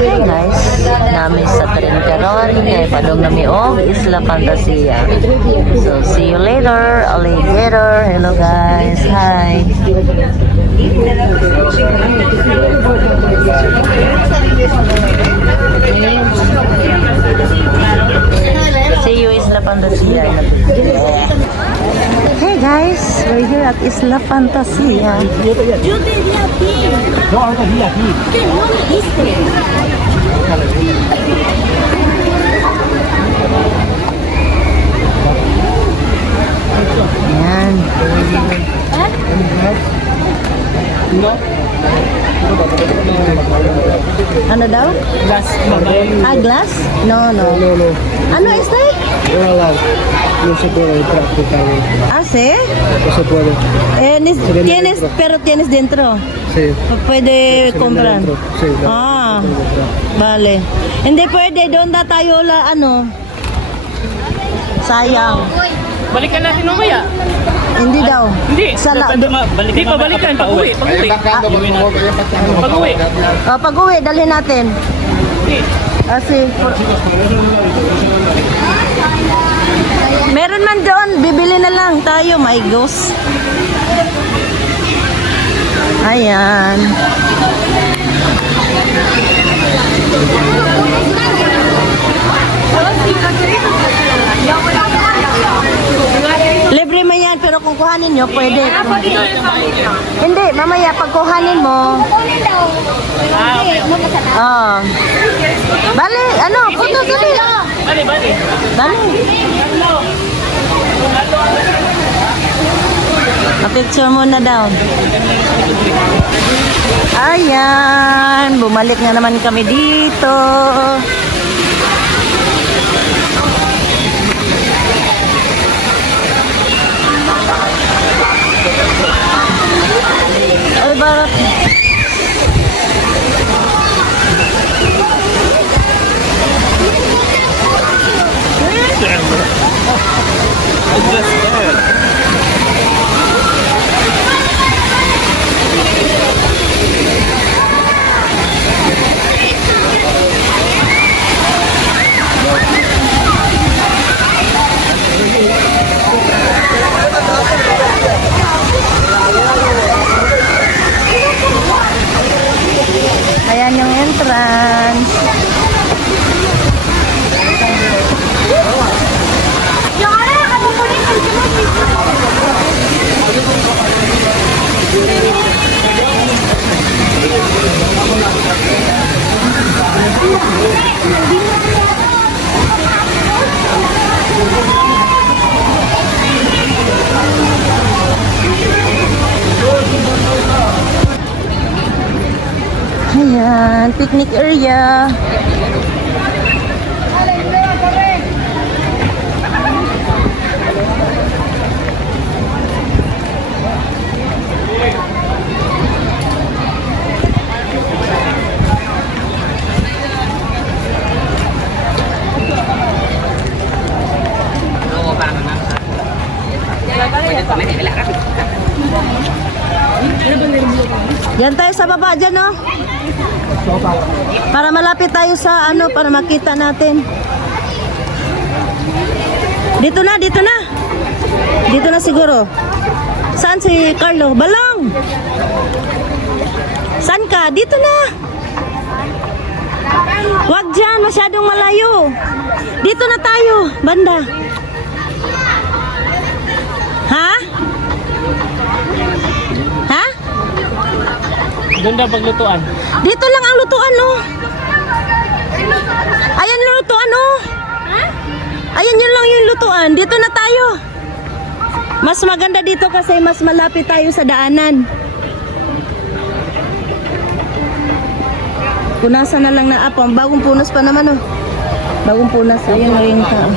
Hey guys, namin sa Trincaron, ngay padong nami og Isla Fantasia. So, see you later, alligator. Hello guys, hi. See you Isla Fantasia. Hey guys, we're here at Isla Fantasia. Ayan. Ano daw? Glass. Ah, glass? No. No. Ano is that? Wala. No se puede practicar. Ah, sí? No se puede. Tienes dentro. Sí. Pwede comprar. Sí. Ah, vale. Hindi pwede, doon na tayo sayang. Balikan natin mamaya. Hindi daw. Hindi. Hindi pa balikan. Pag-uwi. Pag-uwi. Pag-uwi, dalhin natin. Kasi, meron man doon, bibili na lang tayo, my gosh. Ayan. Libre man yan, pero kung kuhanin nyo, pwede. Hindi, mamaya, pag kuhanin mo. Oh. Bali, puto, dali. Bali. Dali. Pa-picture muna daw. Ayan, bumalik na naman kami dito. Ay, barat. Ayan yung entrance. Ayan, picnic area. Yan tayo sa baba dyan, no? Para malapit tayo sa para makita natin. Dito na. Dito na siguro. Saan si Carlo? Balong! Saan ka? Dito na. Wag dyan, masyadong malayo. Dito na tayo, banda. Ha? Doon daw paglutuan. Dito lang ang lutuan, no? Ayan yung lutuan, no? Ayan yun lang yung lutuan. Dito na tayo. Mas maganda dito kasi mas malapit tayo sa daanan. Punasan na lang na apong. Bagong punas pa naman, oh. Bagong punas. Ayan na yung tao.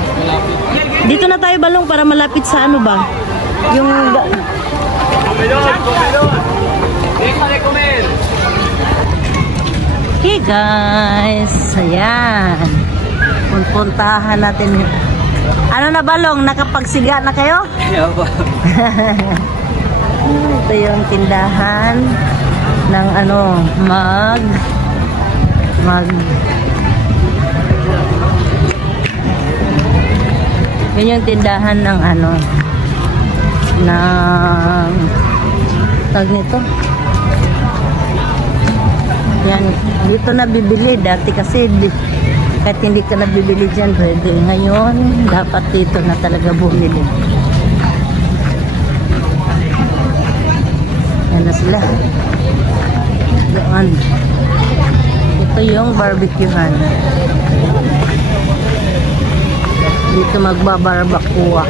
Dito na tayo, Balong, para malapit sa ba? Yung... Hey guys, ayan. Puntahan natin. Ano na, Balong? Nakapagsiga na kayo? Opo. Ito yung tindahan ng mag yun yung tindahan ng ano ng tag nito yan, dito na bibili dati kasi kahit hindi ka nabibili dyan pwede, ngayon dapat dito na talaga bumili. Yan na sila doon. Ito yung barbecuehan. Dito magbabarbacoa.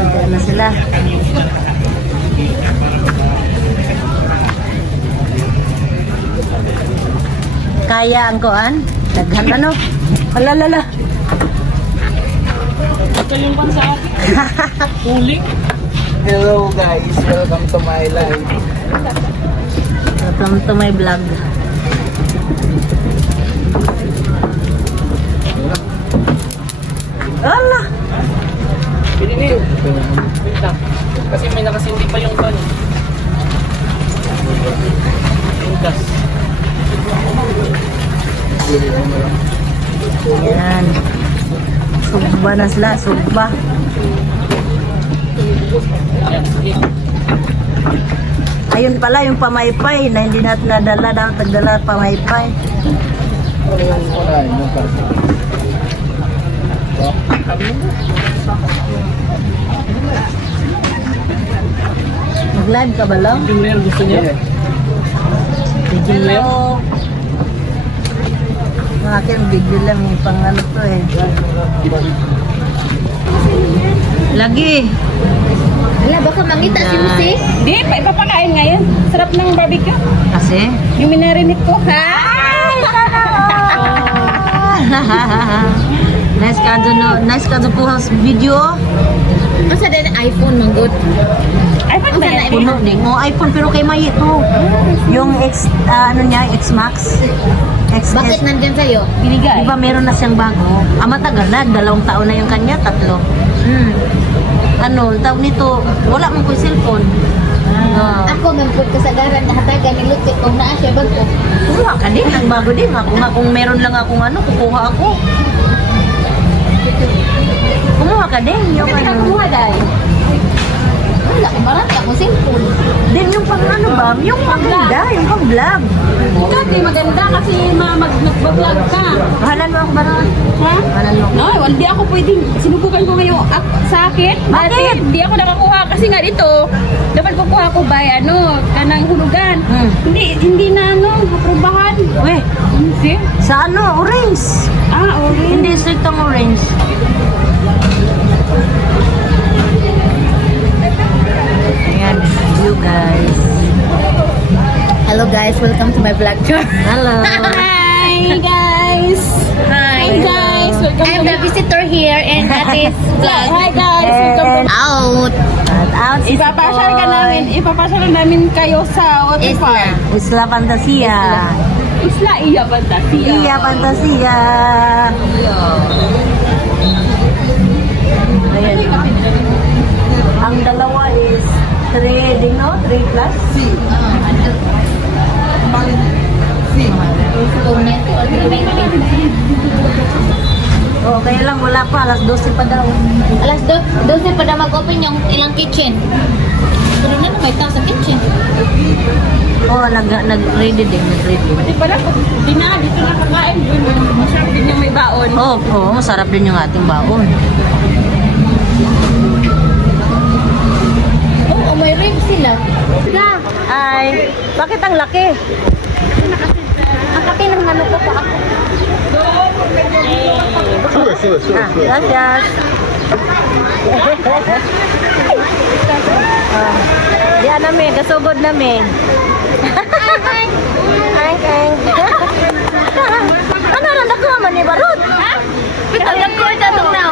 Sida na sila. Kaya ang kuan? Daghan ano? Alalala. Ito yung bansa atin. Uling. Hello guys, welcome to my life. Welcome to my vlog. Ala! Pininin. Wait lang. Kasi may nakasindi pa yung ban. Yung gas. Yan. Sugba na sila, sugba. Yan, sige. Ayun pala yung pamaypay na hindi natin nadala, dapat nagdala pamaypay. Mag-live ka ba lang? Yung rare gusto niya? Hello. Mga akin, video lang yung pang ano to eh. Lagi. Wala, baka mangita si Lucy. Di, ipapakain ngayon. Sarap ng barbecue. Kasi? Yung minarinig ko, ha? Nice ka no, po house video. Masa din iPhone, manggod. iPhone ba yan? Puno din. Oh, iPhone pero kay May ito. Yung X, ano niya, X Max. XS. Bakit nandyan sa'yo? Binigay. Di ba meron na siyang bago? Matagal na, 2 taon na yung kanya, 3. Ano, tawag nito, wala mong ko cellphone. Ako, mampud kasagaran, nahatagan ni Lucy. Kung naa siya, bago. Kumuha ka din, ang bago din. Ako nga, kung meron lang akong ano, kukuha ako. Kumuha ka din, yung Hindi ka ano. kumuha dahil. Wala, kumarat ka kung cellphone. Din yung pang ano ba, yung pang-vlog, yung pang-vlog. Ikaw, di maganda kasi mag-vlog ka. Halan mo ako ba na? Ha? Halan mo. No, hindi ako pwedeng sinubukan ko ngayon sa akin. Bakit? Hindi ako nakakuha kasi nga dito, dapat kukuha ko by kanang hulugan. Hindi na aprubahan. Weh, Hindi. sa ano, orange. Okay. Hindi striktong orange. Ayan, you guys. Hello guys, welcome to my vlog. Hello. Hi guys. Hi guys, welcome I'm the visitor here and that is vlog. Hi guys, welcome to Out. Shout out si Ipapasyal ka Boy. namin, ipapasyal namin kayo sa water Isla. park. Isla Fantasia. Isla Iya Fantasia. Iya Fantasia. Ayan. Ang dalawa is 3, din no? 3 plus? Oh, kaya lang wala pa. Alas 12 pa daw. Alas 12 pa na mag-open yung ilang kitchen. Pero na may tao sa kitchen. Oh, nag-ready din. Nag-ready. Di ba na, di na, dito na kakain. Masarap din yung may baon. Oh, oh, masarap din yung ating baon. Oh, may rib sila. Sila. Ay, bakit ang laki? Ang laki ng ano ko pa ako. Gracias. Diyan namin, kasugod namin. Ay. Ano na nakuha man ni Barut? Ha? Ang laki ko ito now.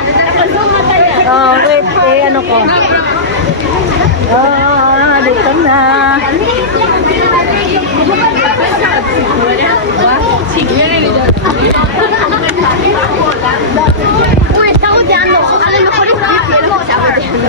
Oh, wait, ano ko? Oh, dito na. Uy, tao dyan mo. Alam mo ko rin mo. Sabi dyan.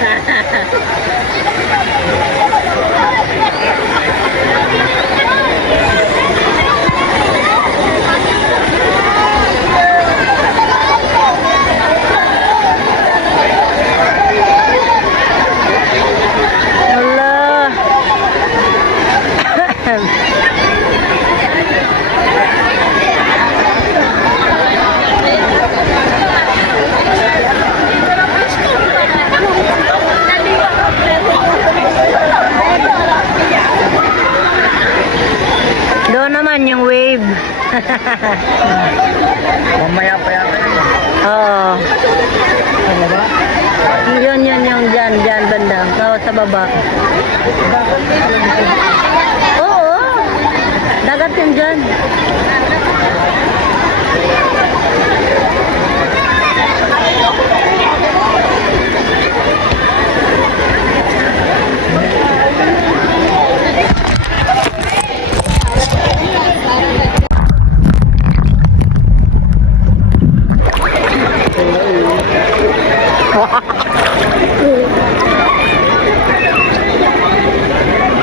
Hala. Doon naman yung wave. Mamaya pa yata yun. Oo. Yun, yung dyan, banda. Sa baba. Oo. Dagat yun dyan.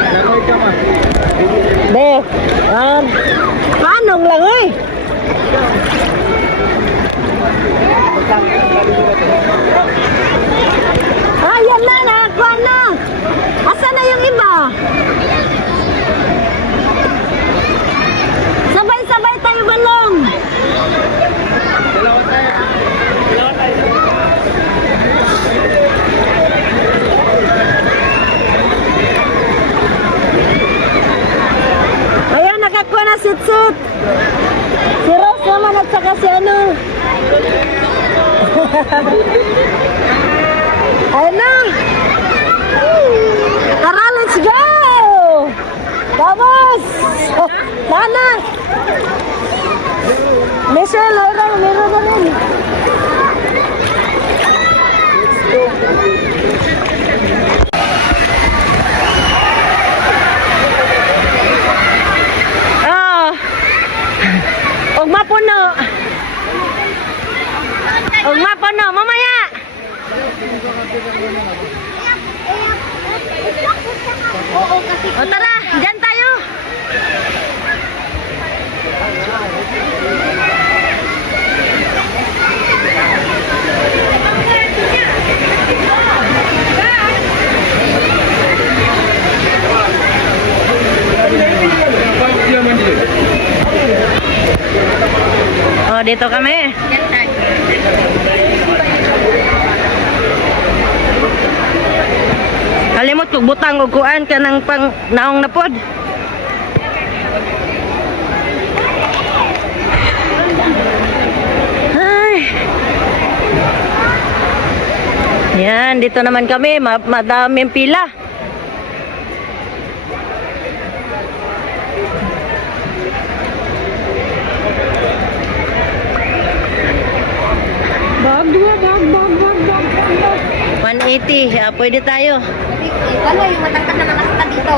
Langoy ka ma. Be, paanong lang eh. Ah, yan na, nakakuha na. Asa na yung iba? Sabay-sabay tayo balong. Dalawa tayo. Ayan, nakakuha na sit-sit. Si Rose naman at saka si ano. Ayan na. Tara, let's go! Vamos! Oh, Nana! Michelle, meron na rin. Ah! Ug mapuno. Ug mapuno, mamaya. O tara, dyan tayo. Oh, dito kami. Kalimot kog butang og kuan kanang pang naong na pod. Ay. Yan, dito naman kami, madaming pila. Bag. 180, pwede tayo. Ano yung matangkad na nakakita dito?